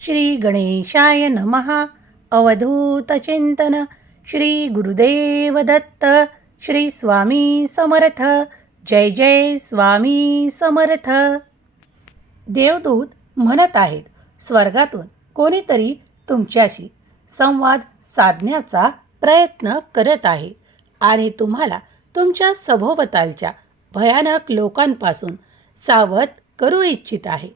श्री गणेशाय नमः. अवधूतचिंतन श्री गुरुदेव दत्त श्री स्वामी समर्थ. जय जय स्वामी समर्थ. देवदूत म्हणत आहेत स्वर्गातून कोणीतरी तुमच्याशी संवाद साधण्याचा प्रयत्न करत आहे आणि तुम्हाला तुमच्या सभोवतालच्या भयानक लोकांपासून सावध करू इच्छित आहे.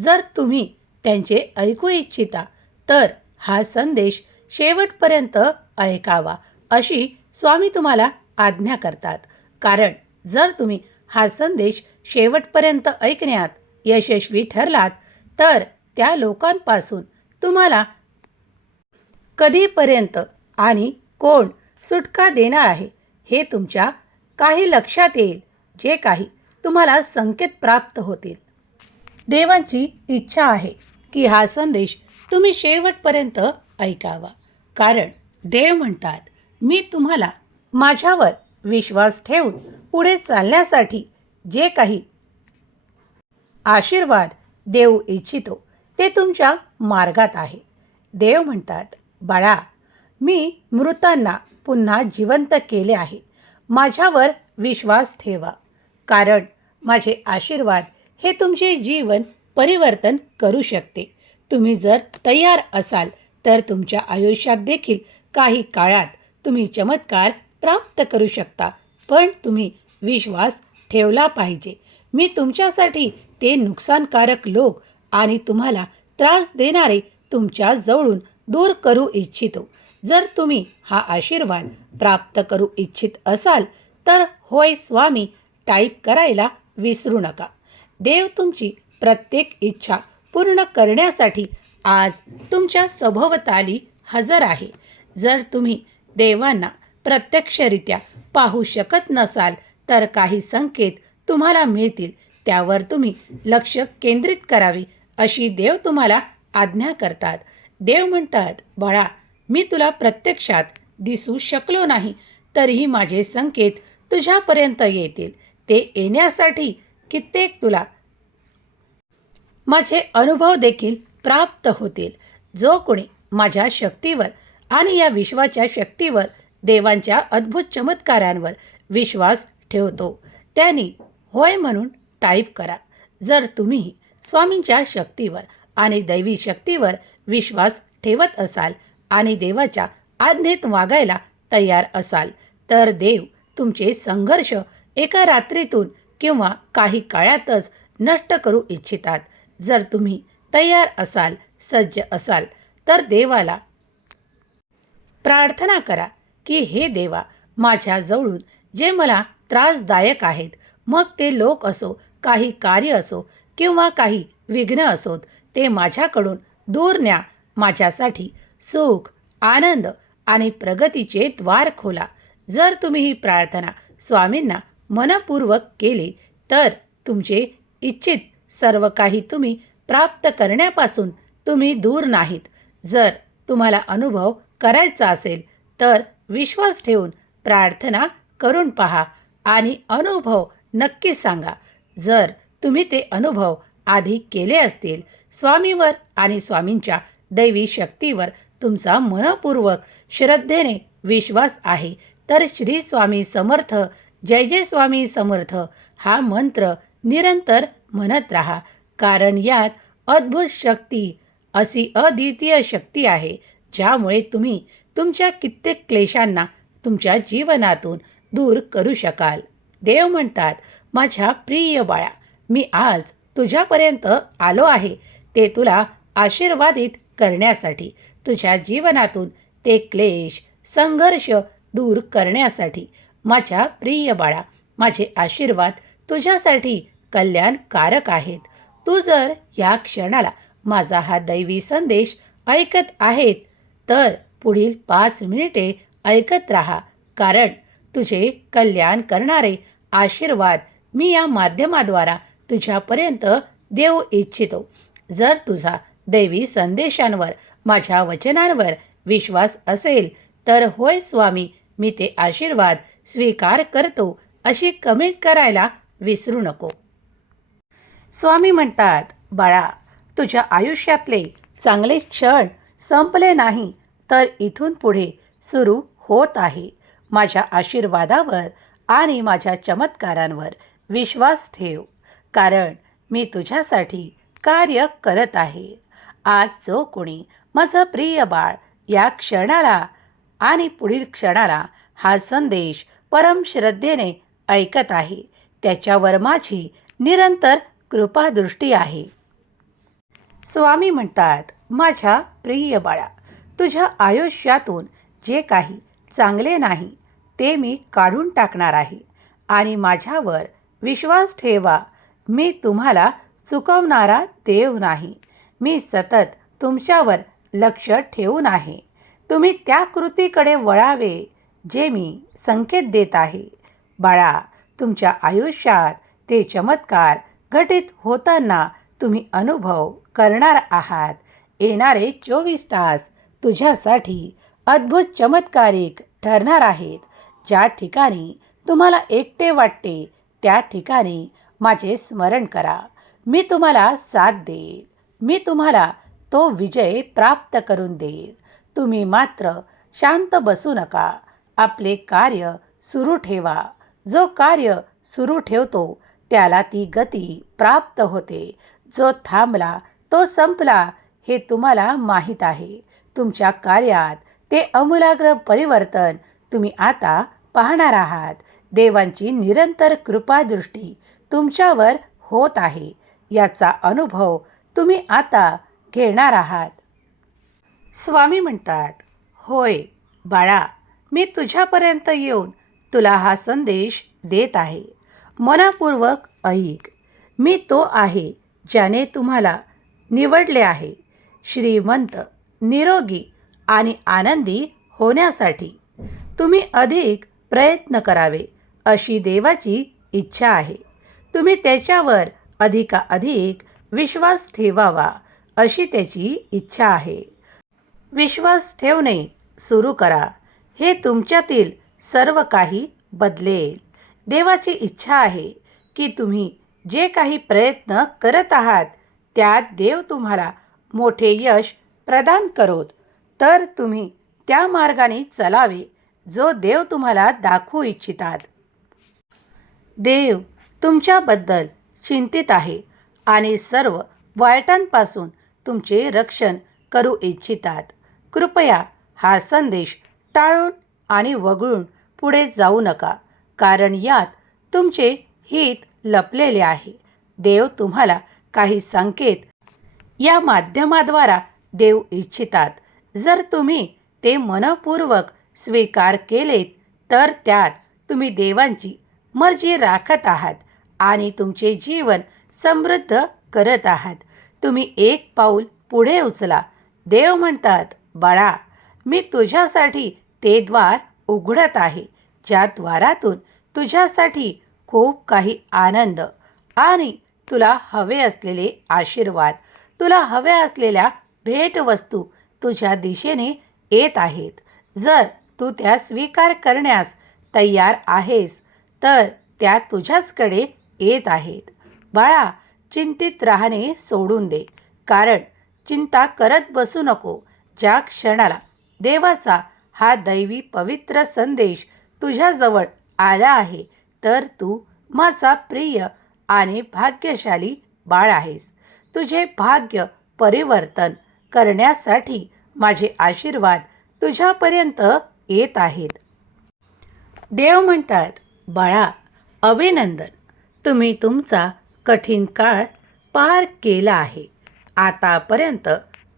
जर तुम्ही त्यांचे ऐकू इच्छिता तर हा संदेश शेवटपर्यंत ऐकावा अशी स्वामी तुम्हाला आज्ञा करतात. कारण जर तुम्ही हा संदेश शेवटपर्यंत ऐकण्यात यशस्वी ठरलात तर त्या लोकांपासून तुम्हाला कधीपर्यंत आणि कोण सुटका देणार आहे हे तुमच्या काही लक्षात येईल जे काही तुम्हाला संकेत प्राप्त होतील. देवांची इच्छा आहे. की हा संदेश तुम्ही शेवटपर्यंत ऐकावा. कारण देव म्हणतात मी तुम्हाला माझ्यावर विश्वास ठेवून पुढे चालण्यासाठी जे काही आशीर्वाद देऊ इच्छितो ते तुमच्या मार्गात आहे. देव म्हणतात बाळा मी मृतांना पुन्हा जिवंत केले आहे. माझ्यावर विश्वास ठेवा. कारण माझे आशीर्वाद हे तुमचे जीवन परिवर्तन करू शकते. तुम्ही जर तयार असाल तर तुमच्या आयुष्यात देखील काही काळात तुम्ही चमत्कार प्राप्त करू शकता. पण तुम्ही विश्वास ठेवला पाहिजे. मी तुमच्यासाठी ते नुकसानकारक लोक आणि तुम्हाला त्रास देणारे तुमच्या जवळून दूर करू इच्छितो. जर तुम्ही हा आशीर्वाद प्राप्त करू इच्छित असाल तर होय स्वामी टाईप करायला विसरू नका. देव तुमची प्रत्येक इच्छा पूर्ण करण्यासाठी आज तुमच्या सभोवताली हजर आहे. जर तुम्ही देवांना प्रत्यक्षरित्या पाहू शकत नसाल तर काही संकेत तुम्हाला मिळतील. त्यावर तुम्ही लक्ष केंद्रित करावे अशी देव तुम्हाला आज्ञा करतात. देव म्हणतात बाळा मी तुला प्रत्यक्षात दिसू शकलो नाही तरीही माझे संकेत तुझ्यापर्यंत येतील. ते येण्यासाठी कित्येक तुला माझे अनुभव देखील प्राप्त होतील. जो कोणी माझ्या शक्तीवर आणि या विश्वाच्या शक्तीवर देवांच्या अद्भुत चमत्कारांवर विश्वास ठेवतो त्यांनी होय म्हणून टाईप करा. जर तुम्ही स्वामींच्या शक्तीवर आणि दैवी शक्तीवर विश्वास ठेवत असाल आणि देवाच्या आज्ञेत वागायला तयार असाल तर देव तुमचे संघर्ष एका रात्रीतून किंवा काही काळातच नष्ट करू इच्छितात. जर तुम्ही तयार असाल सज्ज असाल तर देवाला प्रार्थना करा की हे देवा माझ्याजवळून जे मला त्रासदायक आहेत मग ते लोक असो काही कार्य असो किंवा काही विघ्न असोत ते माझ्याकडून दूर न्या. माझ्यासाठी सुख आनंद आणि प्रगतीचे द्वार खोला. जर तुम्ही ही प्रार्थना स्वामींना मनपूर्वक केली तर तुमचे इच्छित सर्व काही तुम्ही प्राप्त करण्यापासून तुम्ही दूर नाहीत. जर तुम्हाला अनुभव करायचा असेल तर विश्वास ठेवून प्रार्थना करून पहा आणि अनुभव नक्की सांगा. जर तुम्ही ते अनुभव आधी केले असतील स्वामीवर आणि स्वामींच्या दैवी शक्तीवर तुमचा मनपूर्वक श्रद्धेने विश्वास आहे तर श्री स्वामी समर्थ जय जय स्वामी समर्थ हा मंत्र निरंतर म्हणत राहा. कारण यात अद्भुत शक्ती अशी अद्वितीय शक्ती आहे ज्यामुळे तुम्ही तुमच्या कित्येक क्लेशांना तुमच्या जीवनातून दूर करू शकाल. देव म्हणतात माझ्या प्रिय बाळा मी आज तुझ्यापर्यंत आलो आहे. ते तुला आशीर्वादित करण्यासाठी तुझ्या जीवनातून ते क्लेश संघर्ष दूर करण्यासाठी माझ्या प्रिय बाळा माझे आशीर्वाद तुझ्यासाठी कल्याणकारक आहेत. तू जर ह्या क्षणाला माझा हा दैवी संदेश ऐकत आहेत तर पुढील पाच मिनिटे ऐकत राहा. कारण तुझे कल्याण करणारे आशीर्वाद मी या माध्यमाद्वारा तुझ्यापर्यंत देऊ इच्छितो. जर तुझा दैवी संदेशांवर माझ्या वचनांवर विश्वास असेल तर होय स्वामी मी ते आशीर्वाद स्वीकार करतो अशी कमेंट करायला विसरू नको. स्वामी म्हणतात बाळा तुझ्या आयुष्यातले चांगले क्षण संपले नाही तर इथून पुढे सुरू होत आहे. माझ्या आशीर्वादावर आणि माझ्या चमत्कारांवर विश्वास ठेव कारण मी तुझ्यासाठी कार्य करत आहे. आज जो कोणी माझं प्रिय बाळ या क्षणाला आणि पुढील क्षणाला हा संदेश परम श्रद्धेने ऐकत आहे त्याच्यावर माझी निरंतर कृपादृष्टी आहे. स्वामी म्हणतात माझ्या प्रिय बाळा तुझ्या आयुष्यातून जे काही चांगले नाही ते मी काढून टाकणार आहे. आणि माझ्यावर विश्वास ठेवा मी तुम्हाला चुकवणारा देव नाही. मी सतत तुमच्यावर लक्ष ठेवून आहे. तुम्ही त्या कृतीकडे वळावे जे मी संकेत देत आहे. बाळा तुमच्या आयुष्यात ते चमत्कार घटित होताना तुम्ही अनुभव करणार आहात. येणारे चोवीस तास तुझ्यासाठी अद्भुत चमत्कारिक ठरणार आहेत. ज्या ठिकाणी तुम्हाला एकटे वाटते त्या ठिकाणी माझे स्मरण करा. मी तुम्हाला साथ देईल. मी तुम्हाला तो विजय प्राप्त करून देईल. तुम्ही मात्र शांत बसू नका. आपले कार्य सुरू ठेवा. जो कार्य सुरू ठेवतो त्याला ती गती प्राप्त होते. जो थांबला तो संपला हे तुम्हाला माहीत आहे. तुमच्या कार्यात ते अमूलाग्र परिवर्तन तुम्ही आता पाहणार आहात. देवांची निरंतर कृपादृष्टी तुमच्यावर होत आहे. याचा अनुभव तुम्ही आता घेणार आहात. स्वामी म्हणतात होय बाळा मी तुझ्यापर्यंत येऊन तुला हा संदेश देत आहे. मनापूर्वक ऐक. मी तो आहे ज्याने तुम्हाला निवडले आहे. श्रीमंत निरोगी आणि आनंदी होण्यासाठी तुम्ही अधिक प्रयत्न करावे अशी देवाची इच्छा आहे. तुम्ही त्याच्यावर अधिकाधिक विश्वास ठेवावा अशी त्याची इच्छा आहे. विश्वास ठेवणे सुरू करा. हे तुमच्यातील सर्व काही बदलेल. देवाची इच्छा आहे की तुम्ही जे काही प्रयत्न करत आहात त्यात देव तुम्हाला मोठे यश प्रदान करोत. तर तुम्ही त्या मार्गाने चलावे जो देव तुम्हाला दाखवू इच्छितात. देव तुमच्याबद्दल चिंतित आहे आणि सर्व वाईटांपासून तुमचे रक्षण करू इच्छितात. कृपया हा संदेश टाळून आणि वगळून पुढे जाऊ नका. कारण यात तुमचे हित लपलेले आहे. देव तुम्हाला काही संकेत या माध्यमाद्वारा देऊ इच्छितात. जर तुम्ही ते मनपूर्वक स्वीकार केलेत तर त्यात तुम्ही देवांची मर्जी राखत आहात आणि तुमचे जीवन समृद्ध करत आहात. तुम्ही एक पाऊल पुढे उचला. देव म्हणतात बाळा मी तुझ्यासाठी ते द्वार उघडत आहे. ज्या द्वारातून तुझ्यासाठी खूप काही आनंद आणि तुला हवे असलेले आशीर्वाद तुला हव्या असलेल्या भेटवस्तू तुझ्या दिशेने येत आहेत. जर तू त्या स्वीकार करण्यास तयार आहेस तर त्या तुझ्याचकडे येत आहेत. बाळा चिंतित राहणे सोडून दे कारण चिंता करत बसू नको. ज्या क्षणाला देवाचा हा दैवी पवित्र संदेश तुझ्याजवळ आला आहे तर तू माझा प्रिय आणि भाग्यशाली बाळ आहेस. तुझे भाग्य परिवर्तन करण्यासाठी माझे आशीर्वाद तुझ्यापर्यंत येत आहेत. देव म्हणतात बाळा अभिनंदन. तुम्ही तुमचा कठीण काळ पार केला आहे. आतापर्यंत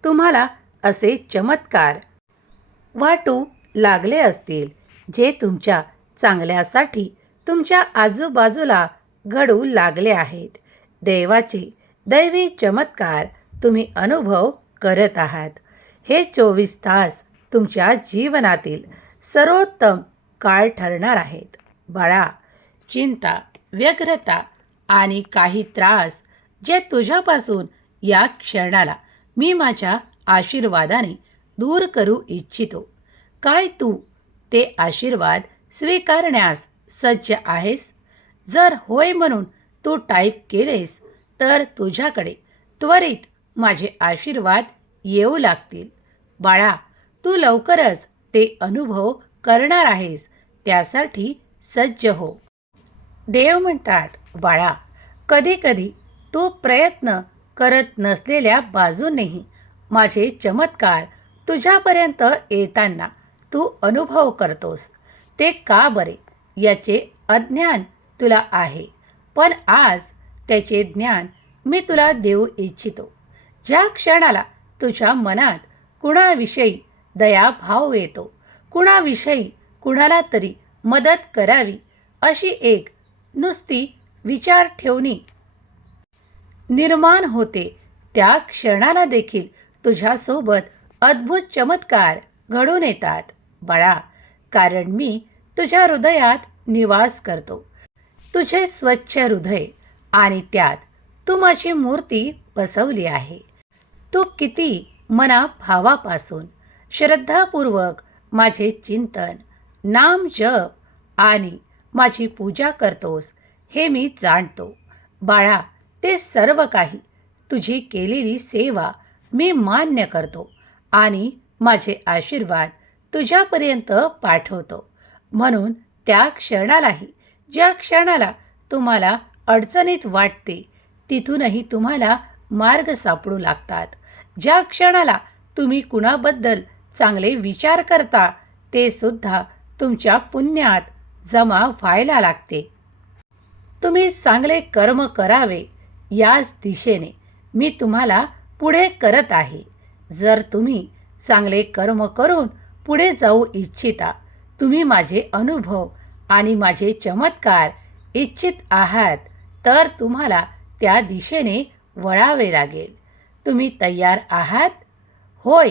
तुम्हाला असे चमत्कार वाटू लागले असतील. जे तुमच्या चांगल्यासाठी तुमच्या आजूबाजूला घडू लागले आहेत. देवाचे दैवी चमत्कार तुम्ही अनुभव करत आहात. हे चोवीस तास तुमच्या जीवनातील सर्वोत्तम काळ ठरणार आहेत. बाळा चिंता व्यग्रता आणि काही त्रास जे तुझ्यापासून या क्षणाला मी माझ्या आशीर्वादाने दूर करू इच्छितो. काय तू ते आशीर्वाद स्वीकारण्यास सज्ज आहेस. जर होय म्हणून तू टाईप केलेस तर तुझ्याकडे त्वरित माझे आशीर्वाद येऊ लागतील. बाळा तू लवकरच ते अनुभव करणार आहेस त्यासाठी सज्ज हो. देव म्हणतात बाळा कधीकधी तू प्रयत्न करत नसलेल्या बाजूनेही माझे चमत्कार तुझ्यापर्यंत येताना तू अनुभव करतोस. ते का बरे? याचे अज्ञान तुला आहे. पण आज त्याचे ज्ञान मी तुला देऊ इच्छितो. ज्या क्षणाला तुझ्या मनात कुणाविषयी दयाभाव येतो कुणाविषयी कुणाला तरी मदत करावी अशी एक नुसती विचार ठेवणी निर्माण होते. त्या क्षणाला देखील तुझ्यासोबत अद्भुत चमत्कार घडून येतात. बाळा कारण मी तुझ्या हृदयात निवास करतो. तुझे स्वच्छ हृदय आणि त्यात तू माझी मूर्ती बसवली आहे. तू किती मना भावापासून श्रद्धापूर्वक माझे चिंतन नाम जप आणि माझी पूजा करतोस हे मी जाणतो. बाळा ते सर्व काही तुझी केलेली सेवा मी मान्य करतो आणि माझे आशीर्वाद तुझ्यापर्यंत पाठवतो. म्हणून त्या क्षणालाही ज्या क्षणाला तुम्हाला अडचणीत वाटते तिथूनही तुम्हाला मार्ग सापडू लागतात. ज्या क्षणाला तुम्ही कुणाबद्दल चांगले विचार करता ते सुद्धा तुमच्या पुण्यात जमा व्हायला लागते. तुम्ही चांगले कर्म करावे याच दिशेने मी तुम्हाला पुढे करत आहे. जर तुम्ही चांगले कर्म करून पुढे जाऊ इच्छिता. तुम्ही माझे अनुभव आणि माझे चमत्कार इच्छित आहात तर तुम्हाला त्या दिशेने वळावे लागेल. तुम्ही तयार आहात? होय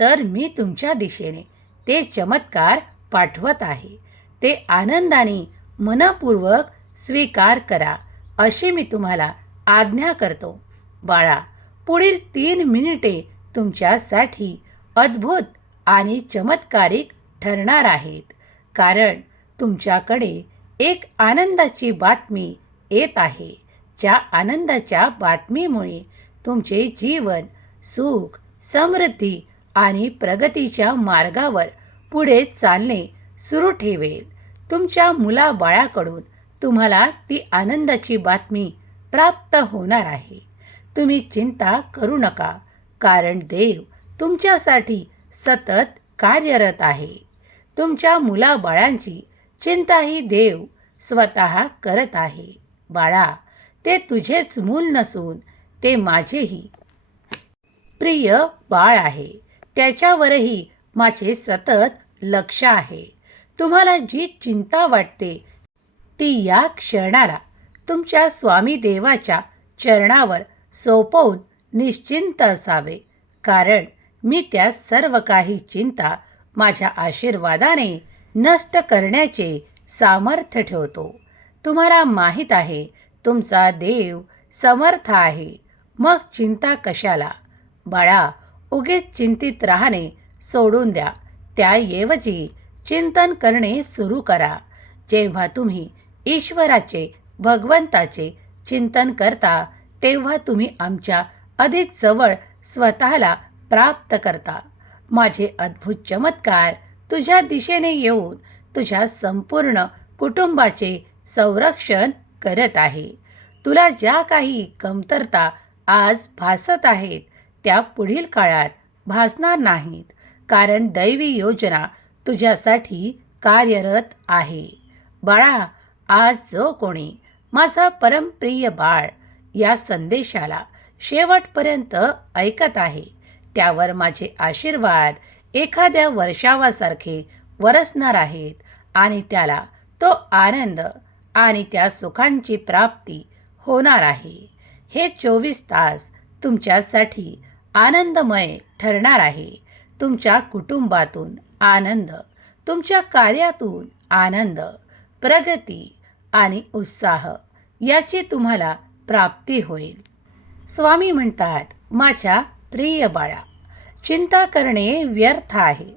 तर मी तुमच्या दिशेने ते चमत्कार पाठवत आहे. ते आनंदाने मनपूर्वक स्वीकार करा अशी मी तुम्हाला आज्ञा करतो. बाळा पुढील तीन मिनिटे तुमच्यासाठी अद्भुत आणि चमत्कारिक ठरणार आहेत. कारण तुमच्याकडे एक आनंदाची बातमी येत आहे. ज्या आनंदाच्या बातमीमुळे तुमचे जीवन सुख समृद्धी आणि प्रगतीच्या मार्गावर पुढे चालणे सुरू ठेवेल. तुमच्या मुलाबाळाकडून तुम्हाला ती आनंदाची बातमी प्राप्त होणार आहे. तुम्ही चिंता करू नका. कारण देव तुमच्यासाठी सतत कार्यरत आहे. तुमच्या मुलाबाळांची चिंताही देव स्वतः करत आहे. बाळा ते तुझेच मूल नसून ते माझेही. प्रिय बाळ आहे. त्याच्यावरही माझे सतत लक्ष आहे. तुम्हाला जी चिंता वाटते ती या क्षणाला तुमच्या स्वामी देवाच्या चरणावर सोपवून निश्चिंत असावे. कारण मी त्या सर्व काही चिंता माझ्या आशीर्वादाने नष्ट करण्याचे सामर्थ्य ठेवतो. तुम्हाला माहीत आहे तुमचा देव समर्थ आहे. मग चिंता कशाला? बाळा उगीच चिंतित राहणे सोडून द्या. त्याऐवजी चिंतन करणे सुरू करा. जेव्हा तुम्ही ईश्वराचे भगवंताचे चिंतन करता तेव्हा तुम्ही आमच्या अधिक जवळ स्वतःला प्राप्त करता माझे अद्भुत चमत्कार तुझ्या दिशेने येऊन तुझ्या संपूर्ण कुटुंबाचे संरक्षण करत आहे. तुला ज्या काही कमतरता आज भासत आहेत त्या पुढील काळात भासणार नाहीत कारण दैवी योजना तुझ्यासाठी कार्यरत आहे. बाळा आज जो कोणी माझा परमप्रिय बाळ या संदेशाला शेवटपर्यंत ऐकत आहे. त्यावर माझे आशीर्वाद एखाद्या वर्षावासारखे वरसणार आहेत आणि त्याला तो आनंद आणि त्या सुखांची प्राप्ती होणार आहे. हे चोवीस तास तुमच्यासाठी आनंदमय ठरणार आहे. तुमच्या कुटुंबातून आनंद तुमच्या कार्यातून आनंद प्रगती आणि उत्साह याची तुम्हाला प्राप्ती होईल. स्वामी म्हणतात माझ्या प्रिय बाळा चिंता करणे व्यर्थ आहे.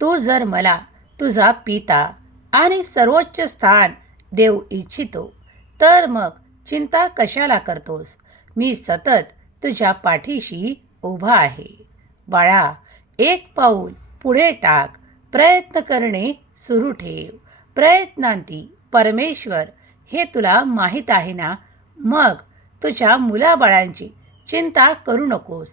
तू जर मला तुझा पिता आणि सर्वोच्च स्थान देऊ इच्छितो तर मग चिंता कशाला करतोस? मी सतत तुझ्या पाठीशी उभा आहे. बाळा एक पाऊल पुढे टाक. प्रयत्न करणे सुरू ठेव. प्रयत्नांती परमेश्वर हे तुला माहीत आहे ना? मग तुझ्या मुलाबाळांची चिंता करू नकोस.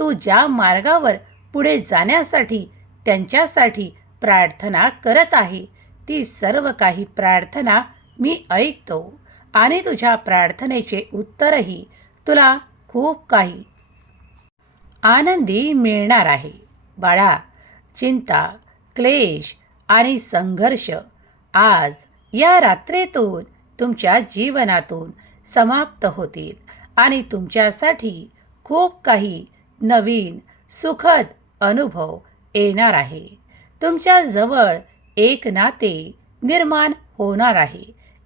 तू ज्या मार्गावर पुढे जाण्यासाठी त्यांच्यासाठी प्रार्थना करत आहे ती सर्व काही प्रार्थना मी ऐकतो आणि तुझ्या प्रार्थनेचे उत्तरही तुला खूप काही आनंदी मिळणार आहे. बाळा चिंता क्लेश आणि संघर्ष आज या रात्रीतून तुमच्या जीवनातून समाप्त होतील आणि तुमच्यासाठी खूप काही नवीन सुखद अनुभव येणार आहे. तुमच्या जवळ एक नाते निर्माण होणार आहे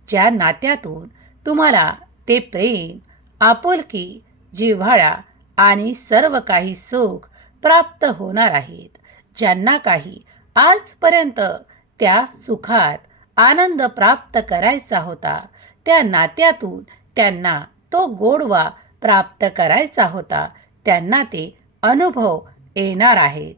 ज्या नात्यातून तुम्हाला ते प्रेम आपुलकी जिव्हाळा आणि सर्व काही सुख प्राप्त होणार आहेत ज्यांना काही आजपर्यंत त्या सुखात आनंद प्राप्त करायचा होता त्या नात्यातून त्यांना तो गोडवा प्राप्त करायचा होता त्यांना ते अनुभव येणार आहेत.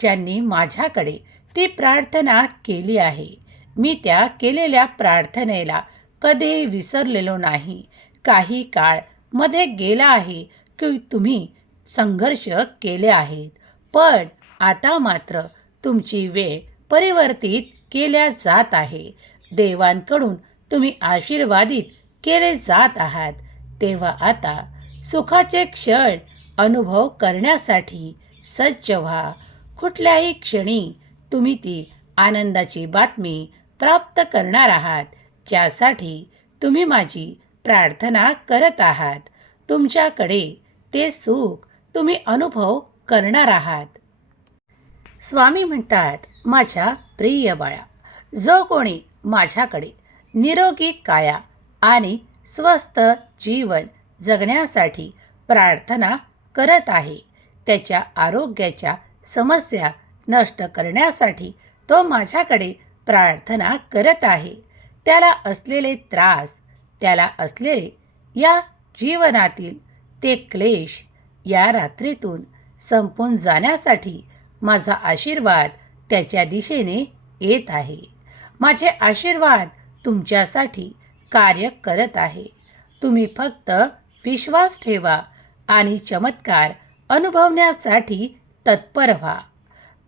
ज्यांनी माझ्याकडे ती प्रार्थना केली आहे. मी त्या केलेल्या प्रार्थनेला कधीही विसरलेलो नाही. काही काळमध्ये गेला आहे की तुम्ही संघर्ष केले आहेत. पण आता मात्र तुमची वेळ परिवर्तित केल्या जात आहे. देवांकडून तुम्ही आशीर्वादित केले जात आहात. तेव्हा आता सुखाचे क्षण अनुभव करण्यासाठी सज्ज व्हा. कुठल्याही क्षणी तुम्ही ती आनंदाची बातमी प्राप्त करणार आहात ज्यासाठी तुम्ही माझी प्रार्थना करत आहात. तुमच्याकडे ते सुख तुम्ही अनुभव करणार आहात. स्वामी म्हणतात माझ्या प्रिय बाळा जो कोणी माझ्याकडे निरोगी काया आणि स्वस्थ जीवन जगण्यासाठी प्रार्थना करत आहे. त्याच्या आरोग्याच्या समस्या नष्ट करण्यासाठी तो माझ्याकडे प्रार्थना करत आहे. त्याला असलेले त्रास त्याला असलेले या जीवनातील ते क्लेश या रात्रीतून संपून जाण्यासाठी माझा आशीर्वाद त्याच्या दिशेने येत आहे. माझे आशीर्वाद तुमच्यासाठी कार्य करत आहे. तुम्ही फक्त विश्वास ठेवा. आणि चमत्कार अनुभवण्यासाठी तत्पर व्हा.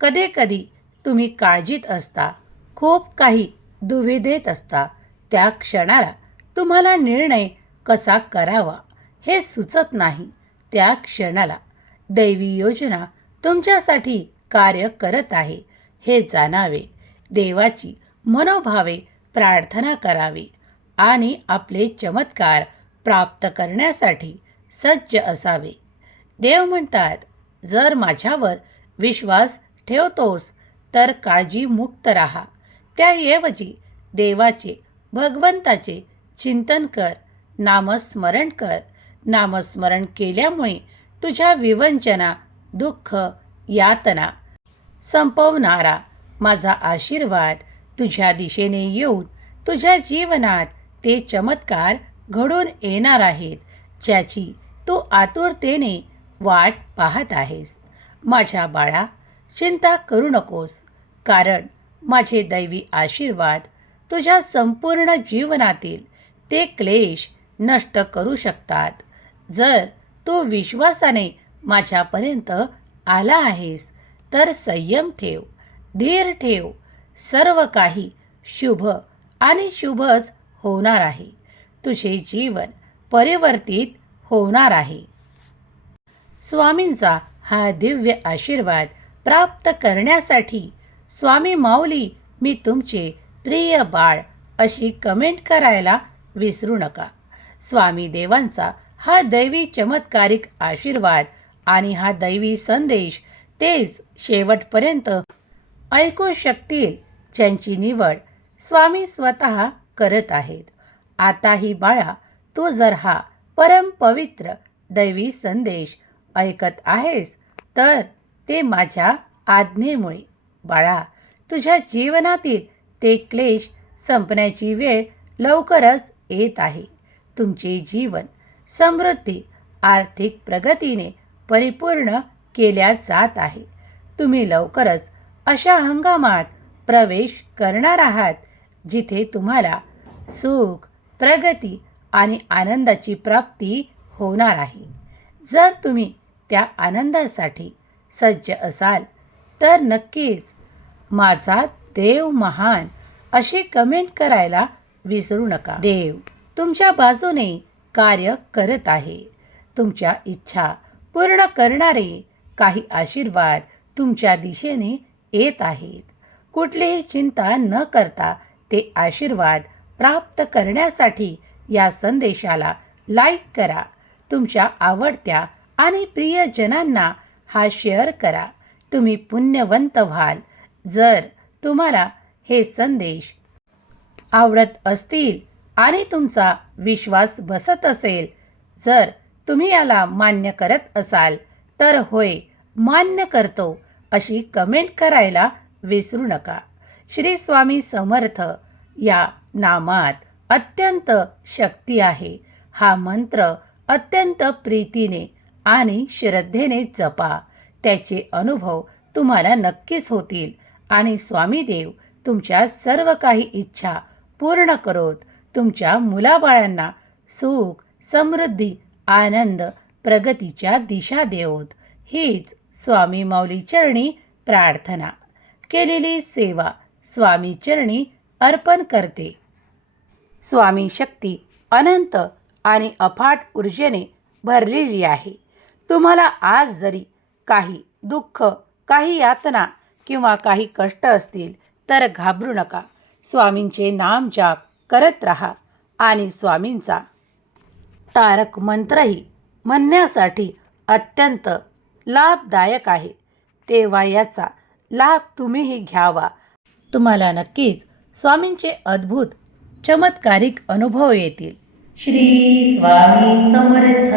कधीकधी तुम्ही काळजीत असता खूप काही दुविधेत असता त्या क्षणाला तुम्हाला निर्णय कसा करावा हे सुचत नाही. त्या क्षणाला दैवी योजना तुमच्यासाठी कार्य करत आहे हे जाणावे. देवाची मनोभावे प्रार्थना करावी आणि आपले चमत्कार प्राप्त करण्यासाठी सज्ज असावे. देव म्हणतात जर माझ्यावर विश्वास ठेवतोस तर काळजीमुक्त राहा. त्याऐवजी देवाचे भगवंताचे चिंतन कर नामस्मरण कर. नामस्मरण केल्यामुळे तुझ्या विवंचना दुःख यातना संपवणारा माझा आशीर्वाद तुझ्या दिशेने येऊन तुझ्या जीवनात ते चमत्कार घडून येणार आहेत ज्याची तू आतुरतेने वाट पाहत आहेस. माझ्या बाळा चिंता करू नकोस कारण माझे दैवी आशीर्वाद तुझ्या संपूर्ण जीवनातील ते क्लेश नष्ट करू शकतात. जर तू विश्वासाने माझ्यापर्यंत आला आहेस तर संयम ठेव धीर ठेव. सर्व काही शुभ आणि शुभच होणार आहे. तुझे जीवन परिवर्तित होणार आहे. स्वामींचा हा दिव्य आशीर्वाद प्राप्त करण्यासाठी स्वामी माऊली मी तुमचे प्रिय बाळ अशी कमेंट करायला विसरू नका. स्वामी देवांचा हा दैवी चमत्कारिक आशीर्वाद आणि हा दैवी संदेश तेच शेवटपर्यंत ऐकू शकतील ज्यांची निवड स्वामी स्वतः करत आहेत. आताही बाळा तू जर हा परम पवित्र दैवी संदेश ऐकत आहेस तर ते माझ्या आज्ञेमुळे. बाळा तुझ्या जीवनातील ते क्लेश संपण्याची वेळ लवकरच येत आहे. तुमचे जीवन समृद्धी आर्थिक प्रगतीने परिपूर्ण केल्या जात आहे. तुम्ही लवकरच अशा हंगामात प्रवेश करणार आहात जिथे तुम्हाला सुख प्रगती आणि आनंदाची प्राप्ती होणार आहे. जर तुम्ही त्या आनंदासाठी सज्ज असाल तर नक्कीच माझा देव महान असे कमेंट करायला विसरू नका. देव तुमच्या बाजूने कार्य करत आहे. तुमच्या इच्छा पूर्ण करणारे काही आशीर्वाद तुमच्या दिशेने येत आहेत. कुठलीही चिंता न करता ते आशीर्वाद प्राप्त करण्यासाठी या संदेशाला लाईक करा. तुमच्या आवडत्या आणि प्रियजनांना हा शेअर करा. तुम्ही पुण्यवंत व्हाल. जर तुम्हाला हे संदेश आवडत असतील आणि तुमचा विश्वास बसत असेल जर तुम्ही याला मान्य करत असाल तर होय मान्य करतो अशी कमेंट करायला विसरू नका. श्री स्वामी समर्थ या नामात अत्यंत शक्ती आहे. हा मंत्र अत्यंत प्रीतीने आणि श्रद्धेने जपा. त्याचे अनुभव तुम्हाला नक्कीच होतील आणि स्वामीदेव तुमच्या सर्व काही इच्छा पूर्ण करोत. तुमच्या मुलाबाळांना सुख समृद्धी आनंद प्रगतीच्या दिशा देवत. हीच स्वामी माऊली चरणी प्रार्थना. केलेली सेवा स्वामी चरणी अर्पण करते. स्वामी शक्ती अनंत आणि अफाट ऊर्जेने भरलेली आहे. तुम्हाला आज जरी काही दुःख काही यातना किंवा काही कष्ट असतील तर घाबरू नका. स्वामींचे नाम जाप करत राहा आणि स्वामींचा तारक मंत्रही म्हणण्यासाठी अत्यंत लाभदायक आहे. तेव्हा याचा लाभ तुम्हीही घ्यावा. तुम्हाला नक्कीच स्वामींचे अद्भुत चमत्कारिक अनुभव येतील. श्री स्वामी समर्थ.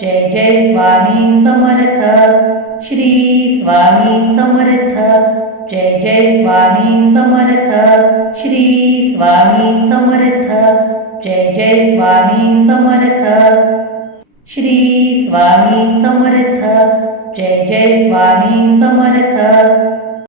जय जय स्वामी समर्थ. श्री स्वामी समर्थ. जय जय स्वामी समर्थ. श्री स्वामी समर्थ. जय जय स्वामी समर्थ. श्री स्वामी समर्थ. जय जय स्वामी समर्थ.